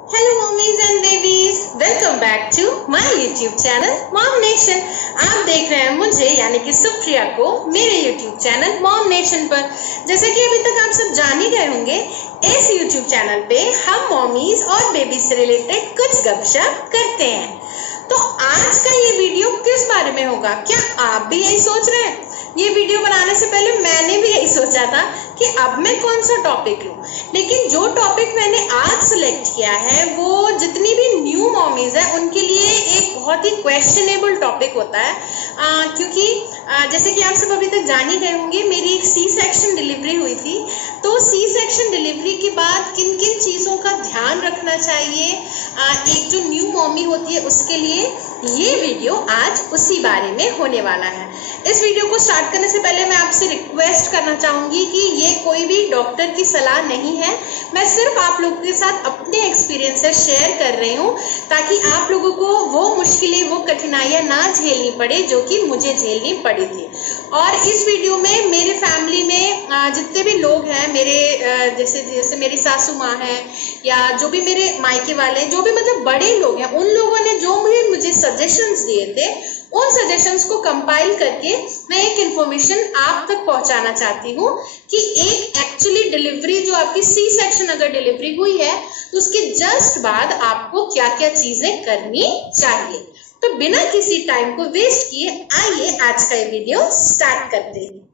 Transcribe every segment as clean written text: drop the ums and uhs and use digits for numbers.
Hello mummies and babies, welcome back to my YouTube channel Mom Nation. आप देख रहे हैं मुझे यानी कि सुप्रिया को मेरे यूट्यूब चैनल मॉम नेशन पर। जैसा कि अभी तक आप सब जान ही गए होंगे, इस यूट्यूब चैनल पे हम मॉमीज और बेबीज से रिलेटेड कुछ गपशप करते हैं। तो आज का ये वीडियो किस बारे में होगा? क्या आप भी यही सोच रहे हैं? ये वीडियो बनाने से पहले मैंने भी यही सोचा था कि अब मैं कौन सा टॉपिक लूं, लेकिन जो टॉपिक मैंने आज सिलेक्ट किया है वो जितनी भी न्यू मॉमीज है उनके लिए एक बहुत ही क्वेश्चनेबल टॉपिक होता है। क्योंकि जैसे कि आप सब अभी तक जान ही गए होंगे, मेरी एक सी सेक्शन डिलीवरी हुई थी। तो सी सेक्शन डिलीवरी के बाद किन किन चीज़ों का ध्यान रखना चाहिए एक जो न्यू मॉमी होती है उसके लिए, ये वीडियो आज उसी बारे में होने वाला है। इस वीडियो को स्टार्ट करने से पहले मैं आपसे रिक्वेस्ट करना चाहूँगी कि ये कोई भी डॉक्टर की सलाह नहीं है। मैं सिर्फ आप लोगों के साथ अपने एक्सपीरियंसेस शेयर कर रही हूँ ताकि आप लोगों को वो मुश्किलें, वो कठिनाइयाँ ना झेलनी पड़े जो कि मुझे झेलनी पड़ी थी। और इस वीडियो में मेरे फैमिली में जितने भी लोग हैं, मेरे जैसे मेरी सासू माँ है या जो भी मेरे मायके वाले, जो भी मतलब बड़े लोग हैं, उन लोगों ने जो मुझे सजेशंस दिए थे, उन सजेशंस को कंपाइल करके मैं एक इन्फॉर्मेशन आप तक पहुंचाना चाहती हूँ कि एक एक्चुअली डिलीवरी जो आपकी सी सेक्शन अगर डिलीवरी हुई है तो उसके जस्ट बाद आपको क्या क्या चीजें करनी चाहिए। तो बिना किसी टाइम को वेस्ट किए आइए आज का ये वीडियो स्टार्ट करते हैं।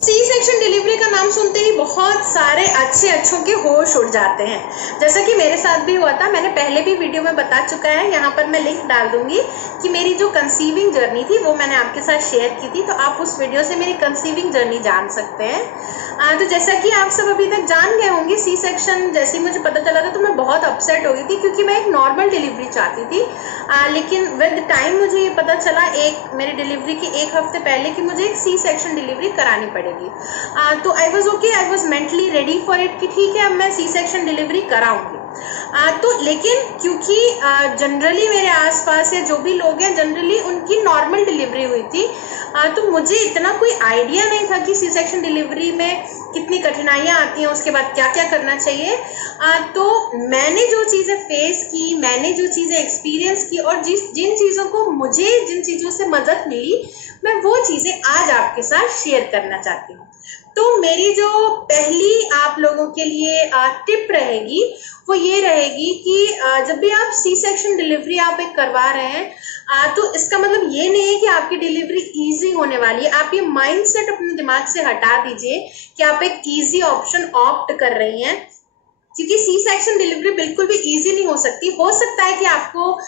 सी सेक्शन डिलीवरी का नाम सुनते ही बहुत सारे अच्छों के होश उड़ जाते हैं, जैसा कि मेरे साथ भी हुआ था। मैंने पहले भी वीडियो में बता चुका है, यहाँ पर मैं लिंक डाल दूंगी कि मेरी जो कंसीविंग जर्नी थी वो मैंने आपके साथ शेयर की थी, तो आप उस वीडियो से मेरी कंसीविंग जर्नी जान सकते हैं। तो जैसा कि आप सब अभी तक जान गए होंगे, सी सेक्शन जैसे ही मुझे पता चला था तो मैं बहुत अपसेट हो गई थी क्योंकि मैं एक नॉर्मल डिलीवरी चाहती थी। लेकिन विद टाइम मुझे ये पता चला एक मेरी डिलीवरी के एक हफ्ते पहले कि मुझे एक सी सेक्शन डिलीवरी करानी पड़ेगी। तो I was okay, I was mentally ready for it कि ठीक है अब मैं सी सेक्शन डिलीवरी कराऊंगी। तो लेकिन क्योंकि जनरली मेरे आसपास या जो भी लोग हैं जनरली उनकी नॉर्मल डिलीवरी हुई थी, तो मुझे इतना कोई आइडिया नहीं था कि सी सेक्शन डिलीवरी में कितनी कठिनाइयाँ आती हैं, उसके बाद क्या क्या करना चाहिए। तो मैंने जो चीज़ें फेस की, मैंने जो चीज़ें एक्सपीरियंस की और जिन चीज़ों को मुझे जिन चीज़ों से मदद मिली, मैं वो चीज़ें आज आपके साथ शेयर करना चाहती हूँ। तो मेरी जो पहली आप लोगों के लिए टिप रहेगी वो ये रहेगी कि जब भी आप सी सेक्शन डिलीवरी आप एक करवा रहे हैं तो इसका मतलब ये नहीं है कि आपकी डिलीवरी इजी होने वाली है। आप ये माइंडसेट अपने दिमाग से हटा दीजिए कि आप एक इजी ऑप्शन ऑप्ट कर रही हैं, क्योंकि सी सेक्शन डिलीवरी बिल्कुल भी इजी नहीं हो सकती। हो सकता है कि आपको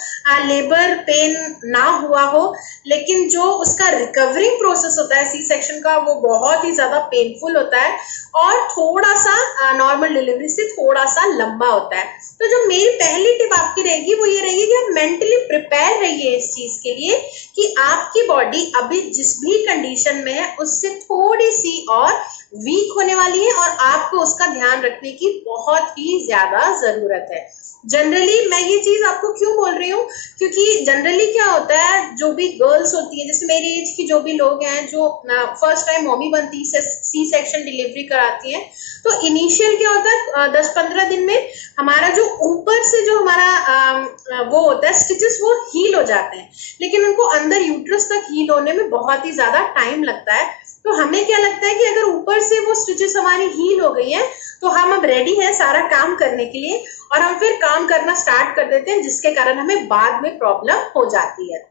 लेबर पेन ना हुआ हो, लेकिन जो उसका रिकवरिंग प्रोसेस होता है सी सेक्शन का वो बहुत ही ज़्यादा पेनफुल होता है और थोड़ा सा नॉर्मल डिलीवरी से थोड़ा सा लंबा होता है। तो जो मेरी पहली टिप आपकी रहेगी वो ये रहेगी कि आप मेंटली प्रिपेयर रहिए इस चीज़ के लिए कि आपकी बॉडी अभी जिस भी कंडीशन में है उससे थोड़ी सी और वीक होने वाली है और आपको उसका ध्यान रखने की बहुत ही ज्यादा जरूरत है। जनरली मैं ये चीज आपको क्यों बोल रही हूँ, क्योंकि जनरली क्या होता है, जो भी गर्ल्स होती हैं, जैसे मेरी एज की जो भी लोग हैं जो फर्स्ट टाइम मॉमी बनती है, सी सेक्शन डिलीवरी कराती हैं, तो इनिशियल क्या होता है 10-15 दिन में हमारा जो ऊपर से जो हमारा वो होता है स्टिचेस वो हील हो जाते हैं, लेकिन उनको अंदर यूट्रस तक हील होने में बहुत ही ज्यादा टाइम लगता है। तो हमें क्या लगता है कि अगर ऊपर से वो स्टिचेस हमारी हील हो गई हैं तो हम अब रेडी हैं सारा काम करने के लिए, और हम फिर काम करना स्टार्ट कर देते हैं जिसके कारण हमें बाद में प्रॉब्लम हो जाती है।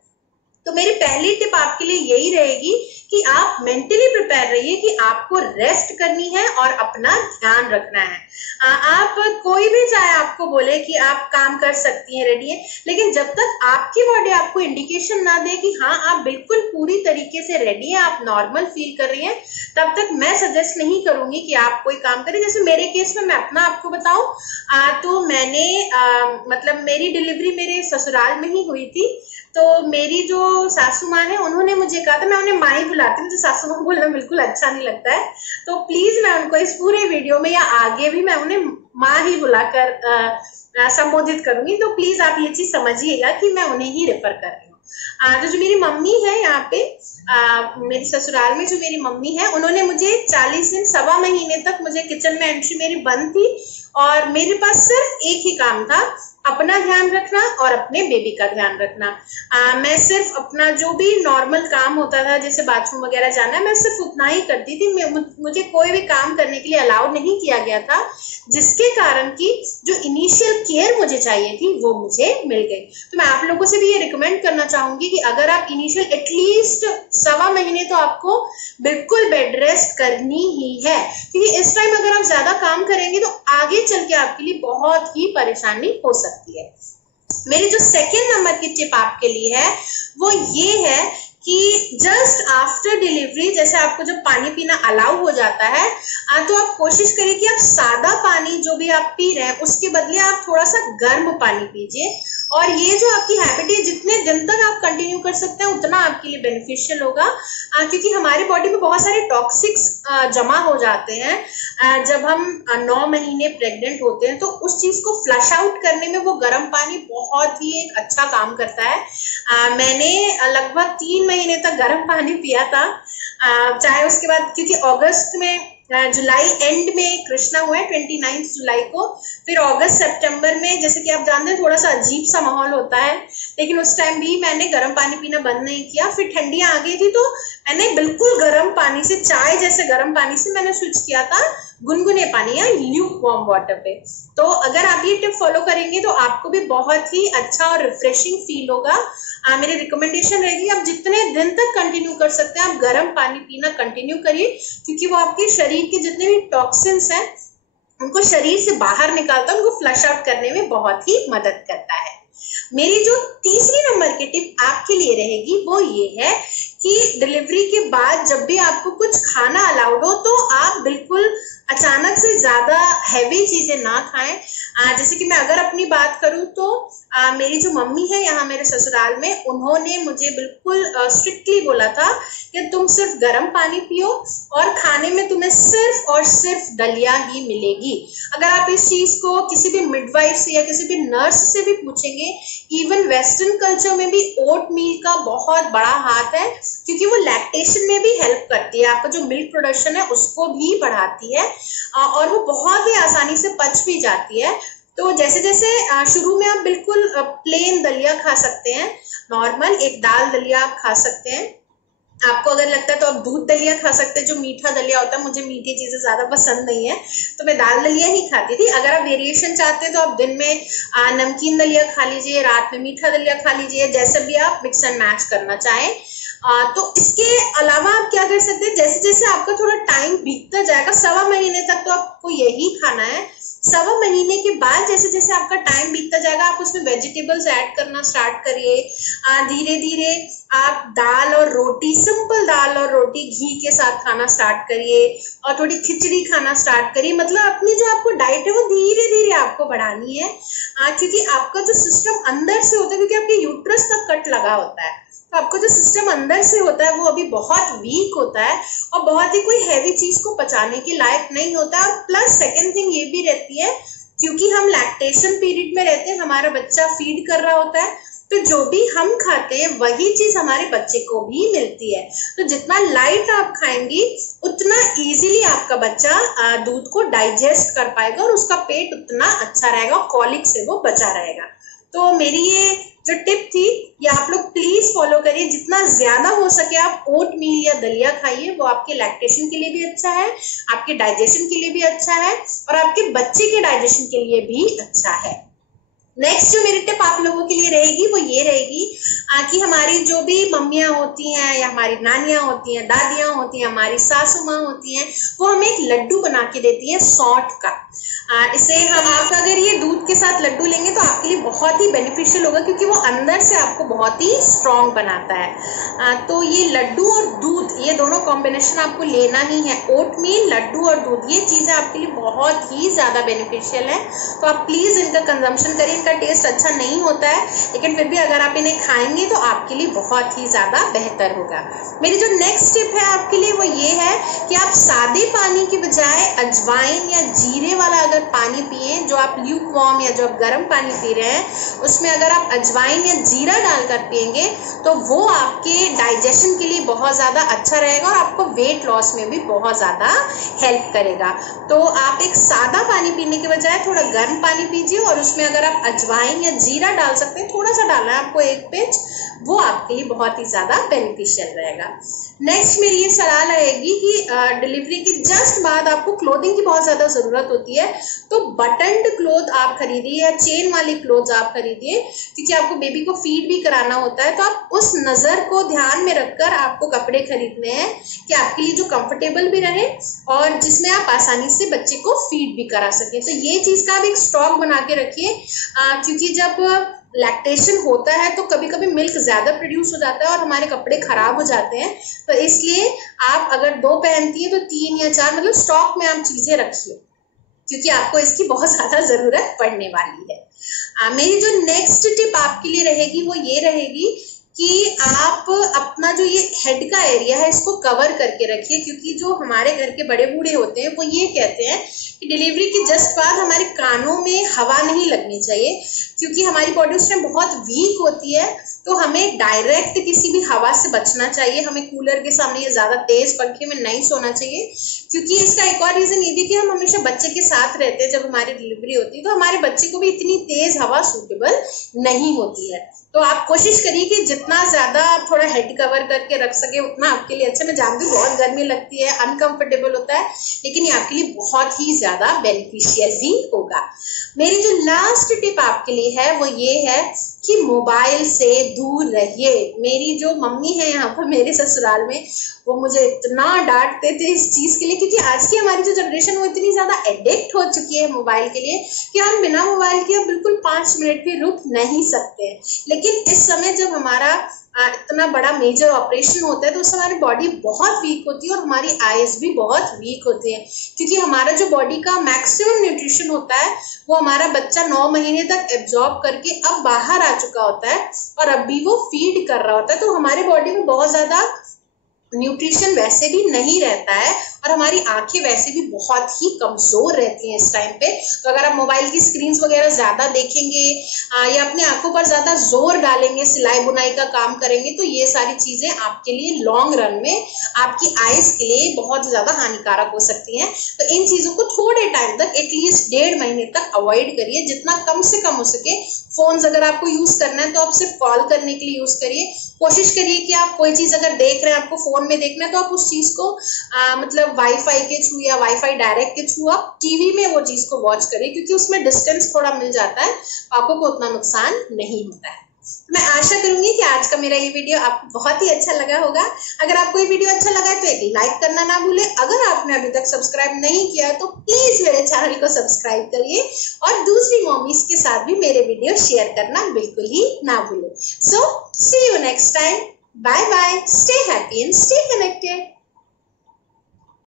तो मेरी पहली टिप आपके लिए यही रहेगी कि आप मेंटली प्रिपेयर रहिए कि आपको रेस्ट करनी है और अपना ध्यान रखना है। आप कोई भी चाहे आपको बोले कि आप काम कर सकती हैं, रेडी है, लेकिन जब तक आपकी बॉडी आपको इंडिकेशन ना दे कि हाँ आप बिल्कुल पूरी तरीके से रेडी हैं, आप नॉर्मल फील कर रही हैं, तब तक मैं सजेस्ट नहीं करूंगी कि आप कोई काम करें। जैसे मेरे केस में मैं अपना आपको बताऊं तो मैंने मतलब मेरी डिलीवरी मेरे ससुराल में ही हुई थी। तो मेरी जो सासू माँ है उन्होंने मुझे कहा था, मैं उन्हें माँ ही बुलाती हूँ, मुझे सासू माँ बोलना बिल्कुल अच्छा नहीं लगता है, तो प्लीज मैं उनको इस पूरे वीडियो में या आगे भी मैं उन्हें माँ ही बुलाकर संबोधित करूंगी। तो प्लीज आप ये चीज समझिएगा कि मैं उन्हें ही रेफर कर रही हूँ। जो मेरी मम्मी है यहाँ पे मेरी ससुराल में जो मेरी मम्मी है, उन्होंने मुझे 40 दिन 1.25 महीने तक मुझे किचन में एंट्री मेरी बंद थी, और मेरे पास सिर्फ एक ही काम था, अपना ध्यान रखना और अपने बेबी का ध्यान रखना। मैं सिर्फ अपना जो भी नॉर्मल काम होता था, जैसे बाथरूम वगैरह जाना, मैं सिर्फ उतना ही करती थी। मुझे कोई भी काम करने के लिए अलाउ नहीं किया गया था, जिसके कारण कि जो इनिशियल केयर मुझे चाहिए थी वो मुझे मिल गई। तो मैं आप लोगों से भी ये रिकमेंड करना चाहूंगी कि अगर आप इनिशियल एटलीस्ट 1.25 महीने तो आपको बिल्कुल बेड रेस्ट करनी ही है, क्योंकि इस टाइम अगर आप ज्यादा काम करेंगे तो आगे चल के आपके लिए बहुत ही परेशानी हो सकती है। मेरी जो सेकेंड नंबर की टिप आपके लिए है वो ये है कि जस्ट आफ्टर डिलीवरी, जैसे आपको जब पानी पीना अलाउ हो जाता है, तो आप कोशिश करिए कि आप सादा पानी जो भी आप पी रहे हैं उसके बदले आप थोड़ा सा गर्म पानी पीजिए। और ये जो आपकी हैबिट है, जितने दिन तक आप कंटिन्यू कर सकते हैं उतना आपके लिए बेनिफिशियल होगा, क्योंकि हमारी बॉडी में बहुत सारे टॉक्सिक्स जमा हो जाते हैं जब हम 9 महीने प्रेग्नेंट होते हैं। तो उस चीज को फ्लश आउट करने में वो गर्म पानी बहुत ही एक अच्छा काम करता है। मैंने लगभग 3 महीने तक गर्म पानी पिया था, चाहे उसके बाद, क्योंकि अगस्त में, जुलाई एंड में कृष्णा हुआ है 29 जुलाई को, फिर अगस्त सितंबर में, जैसे कि आप जानते हैं, थोड़ा सा अजीब सा माहौल होता है, लेकिन उस टाइम भी मैंने गर्म पानी पीना बंद नहीं किया। फिर ठंडियां आ गई थी तो मैंने बिल्कुल गर्म पानी से, चाय जैसे गर्म पानी से मैंने स्विच किया था गुनगुने पानी या ल्यूक वार्म वाटर पे। तो अगर आप ये टिप फॉलो करेंगे तो आपको भी बहुत ही अच्छा और रिफ्रेशिंग फील होगा। मेरी रिकमेंडेशन रहेगी, आप जितने दिन तक कंटिन्यू कर सकते हैं आप गर्म पानी पीना कंटिन्यू करिए, क्योंकि वो आपके शरीर के जितने भी टॉक्सिन्स हैं उनको शरीर से बाहर निकालता है, उनको फ्लश आउट करने में बहुत ही मदद करता है। मेरी जो तीसरी नंबर की टिप आपके लिए रहेगी वो ये है कि डिलीवरी के बाद जब भी आपको कुछ खाना अलाउड हो तो आप बिल्कुल अचानक से ज्यादा हैवी चीजें ना खाएं। जैसे कि मैं अगर अपनी बात करूं तो मेरी जो मम्मी है यहाँ मेरे ससुराल में, उन्होंने मुझे बिल्कुल स्ट्रिक्टली बोला था कि तुम सिर्फ गर्म पानी पियो और खाने में तुम्हें सिर्फ और सिर्फ दलिया ही मिलेगी। अगर आप इस चीज को किसी भी मिडवाइफ से या किसी भी नर्स से भी पूछेंगे, इवन वेस्टर्न कल्चर में भी ओट मील का बहुत बड़ा हाथ है, क्योंकि वो लैक्टेशन में भी हेल्प करती है, आपका जो मिल्क प्रोडक्शन है उसको भी बढ़ाती है और वो बहुत ही आसानी से पच भी जाती है। तो जैसे जैसे शुरू में आप बिल्कुल प्लेन दलिया खा सकते हैं, नॉर्मल एक दाल दलिया आप खा सकते हैं। आपको अगर लगता है तो आप दूध दलिया खा सकते हैं, जो मीठा दलिया होता है। मुझे मीठी चीजें ज्यादा पसंद नहीं है तो मैं दाल दलिया ही खाती थी। अगर आप वेरिएशन चाहते हैं तो आप दिन में नमकीन दलिया खा लीजिए, रात में मीठा दलिया खा लीजिए, जैसे भी आप मिक्स एंड मैच करना चाहें। तो इसके अलावा आप क्या कर सकते हैं, जैसे जैसे आपका थोड़ा टाइम बीतता जाएगा, 1.25 महीने तक तो आपको यही खाना है। 1.25 महीने के बाद जैसे जैसे आपका टाइम बीतता जाएगा आप उसमें वेजिटेबल्स ऐड करना स्टार्ट करिए। धीरे धीरे आप दाल और रोटी, सिंपल दाल और रोटी घी के साथ खाना स्टार्ट करिए और थोड़ी खिचड़ी खाना स्टार्ट करिए। मतलब अपनी जो आपको डाइट है वो धीरे धीरे आपको बढ़ानी है, क्योंकि आपका जो सिस्टम अंदर से होता है, क्योंकि आपके यूट्रस तक कट लगा होता है, तो आपका जो सिस्टम अंदर से होता है वो अभी बहुत वीक होता है और बहुत ही कोई हैवी चीज को पचाने के लायक नहीं होता है। और प्लस सेकंड थिंग ये भी रहती है, क्योंकि हम लैक्टेशन पीरियड में रहते हैं, हमारा बच्चा फीड कर रहा होता है, तो जो भी हम खाते हैं वही चीज हमारे बच्चे को भी मिलती है। तो जितना लाइट आप खाएंगी उतना इजीली आपका बच्चा दूध को डाइजेस्ट कर पाएगा और उसका पेट उतना अच्छा रहेगा, कॉलिक से वो बचा रहेगा। तो मेरी ये जो टिप थी ये आप लोग प्लीज फॉलो करिए। जितना ज्यादा हो सके आप ओट मील या दलिया खाइए, वो आपके लैक्टेशन के लिए भी अच्छा है, आपके डाइजेशन के लिए भी अच्छा है और आपके बच्चे के डाइजेशन के लिए भी अच्छा है। नेक्स्ट जो मेरी टिप आप लोगों के लिए रहेगी वो ये रहेगी कि हमारी जो भी मम्मियाँ होती हैं या हमारी नानियाँ होती हैं, दादियाँ होती हैं, हमारी सासू माँ होती हैं, वो हमें एक लड्डू बना के देती है सौंठ का। इसे हम, आप अगर ये दूध के साथ लड्डू लेंगे तो आपके लिए बहुत ही बेनिफिशियल होगा, क्योंकि वो अंदर से आपको बहुत ही स्ट्रॉन्ग बनाता है। तो ये लड्डू और दूध, ये दोनों कॉम्बिनेशन आपको लेना ही है। ओटमील, लड्डू और दूध, ये चीज़ें आपके लिए बहुत ही ज़्यादा बेनिफिशियल है, तो आप प्लीज़ इनका कंजम्पशन करिए। इनका टेस्ट अच्छा नहीं होता है, लेकिन फिर भी अगर आप इन्हें खाएंगे तो आपके लिए बहुत ही ज़्यादा बेहतर होगा। मेरी जो नेक्स्ट टिप है आपके लिए वो ये है कि आप सादे पानी की बजाय अजवाइन या जीरे वाला अगर पानी पिए, जो आप ल्यूक वार्म या जो आप गर्म पानी पी रहे हैं उसमें अगर आप अजवाइन या जीरा डालकर पिएंगे तो वो आपके डाइजेशन के लिए बहुत ज़्यादा अच्छा रहेगा और आपको वेट लॉस में भी बहुत ज़्यादा हेल्प करेगा। तो आप एक सादा पानी पीने के बजाय थोड़ा गर्म पानी पीजिए और उसमें अगर आप अजवाइन या जीरा डाल सकते हैं, थोड़ा सा डालना है आपको, 1 पिंच, वो आपके लिए बहुत ही ज़्यादा बेनिफिशियल रहेगा। नेक्स्ट मेरी ये सलाह रहेगी कि डिलीवरी के जस्ट बाद आपको क्लोथिंग की बहुत ज़्यादा ज़रूरत होती है, तो बटन्ड क्लोथ आप खरीदिए या चेन वाली क्लोथ्स आप खरीदिए, क्योंकि आपको बेबी को फीड भी कराना होता है। तो आप उस नज़र को ध्यान में रखकर आपको कपड़े खरीदने हैं कि आपके लिए जो कंफर्टेबल भी रहे और जिसमें आप आसानी से बच्चे को फीड भी करा सकें। तो ये चीज़ का आप एक स्टॉक बना के रखिए, क्योंकि जब लैक्टेशन होता है तो कभी कभी मिल्क ज़्यादा प्रोड्यूस हो जाता है और हमारे कपड़े ख़राब हो जाते हैं। तो इसलिए आप अगर 2 पहनती हैं तो 3 या 4 मतलब स्टॉक में आप चीज़ें रखिए, क्योंकि आपको इसकी बहुत ज़्यादा ज़रूरत पड़ने वाली है। मेरी जो नेक्स्ट टिप आपके लिए रहेगी वो ये रहेगी कि आप अपना जो ये हेड का एरिया है इसको कवर करके रखिए, क्योंकि जो हमारे घर के बड़े बूढ़े होते हैं वो ये कहते हैं कि डिलीवरी के जस्ट बाद हमारे कानों में हवा नहीं लगनी चाहिए, क्योंकि हमारी बॉडी उस टाइम बहुत वीक होती है। तो हमें डायरेक्ट किसी भी हवा से बचना चाहिए, हमें कूलर के सामने या ज़्यादा तेज़ पंखे में नहीं सोना चाहिए, क्योंकि इसका एक और रीज़न ये भी कि हम हमेशा बच्चे के साथ रहते हैं। जब हमारी डिलीवरी होती है तो हमारे बच्चे को भी इतनी तेज़ हवा सूटेबल नहीं होती है। तो आप कोशिश करिए कि जितना ज़्यादा आप थोड़ा हेड कवर करके रख सके उतना आपके लिए अच्छा। मैं जानती हूँ बहुत गर्मी लगती है, अनकंफर्टेबल होता है, लेकिन ये आपके लिए बहुत ही ज़्यादा बेनिफिशियल भी होगा। मेरी जो लास्ट टिप आपके लिए है वो ये है कि मोबाइल से दूर रहिए। मेरी जो मम्मी है यहाँ पर मेरे ससुराल में, वो मुझे इतना डांटते थे इस चीज़ के लिए, क्योंकि आज की हमारी जो जनरेशन वो इतनी ज़्यादा एडिक्ट हो चुकी है मोबाइल के लिए कि हम बिना मोबाइल के बिल्कुल 5 मिनट भी रुक नहीं सकते हैं। लेकिन इस समय जब हमारा इतना बड़ा मेजर ऑपरेशन होता है तो उस हमारी बॉडी बहुत वीक होती है और हमारी आइज भी बहुत वीक होती है, क्योंकि हमारा जो बॉडी का मैक्सिमम न्यूट्रिशन होता है वो हमारा बच्चा 9 महीने तक एब्जॉर्ब करके अब बाहर आ चुका होता है और अब भी वो फीड कर रहा होता है। तो हमारी बॉडी में बहुत ज़्यादा न्यूट्रिशन वैसे भी नहीं रहता है और हमारी आंखें वैसे भी बहुत ही कमज़ोर रहती हैं इस टाइम पे। तो अगर आप मोबाइल की स्क्रीन्स वगैरह ज़्यादा देखेंगे या अपनी आंखों पर ज़्यादा जोर डालेंगे, सिलाई बुनाई का काम करेंगे, तो ये सारी चीज़ें आपके लिए लॉन्ग रन में आपकी आइज़ के लिए बहुत ज़्यादा हानिकारक हो सकती हैं। तो इन चीज़ों को थोड़े टाइम तक, एटलीस्ट 1.5 महीने तक अवॉइड करिए, जितना कम से कम हो सके। फ़ोन्स अगर आपको यूज़ करना है तो आप सिर्फ कॉल करने के लिए यूज़ करिए। कोशिश करिए कि आप कोई चीज़ अगर देख रहे हैं, आपको फ़ोन में देखना है, तो आप उस चीज़ को मतलब वाईफाई के थ्रू या वाईफाई डायरेक्ट के थ्रू आप टीवी में वो चीज़ को वॉच करिए, क्योंकि उसमें डिस्टेंस थोड़ा मिल जाता है, आपको उतना नुकसान नहीं होता है। मैं आशा करूंगी कि आज का मेरा ये वीडियो आपको बहुत ही अच्छा लगा होगा। अगर आपको ये वीडियो अच्छा लगा है तो एक लाइक करना ना भूलें। अगर आपने अभी तक सब्सक्राइब नहीं किया है तो प्लीज मेरे चैनल को सब्सक्राइब करिए और दूसरी मॉमीज के साथ भी मेरे वीडियो शेयर करना बिल्कुल ही ना भूलें। So see you next time. Bye bye, stay happy and stay connected.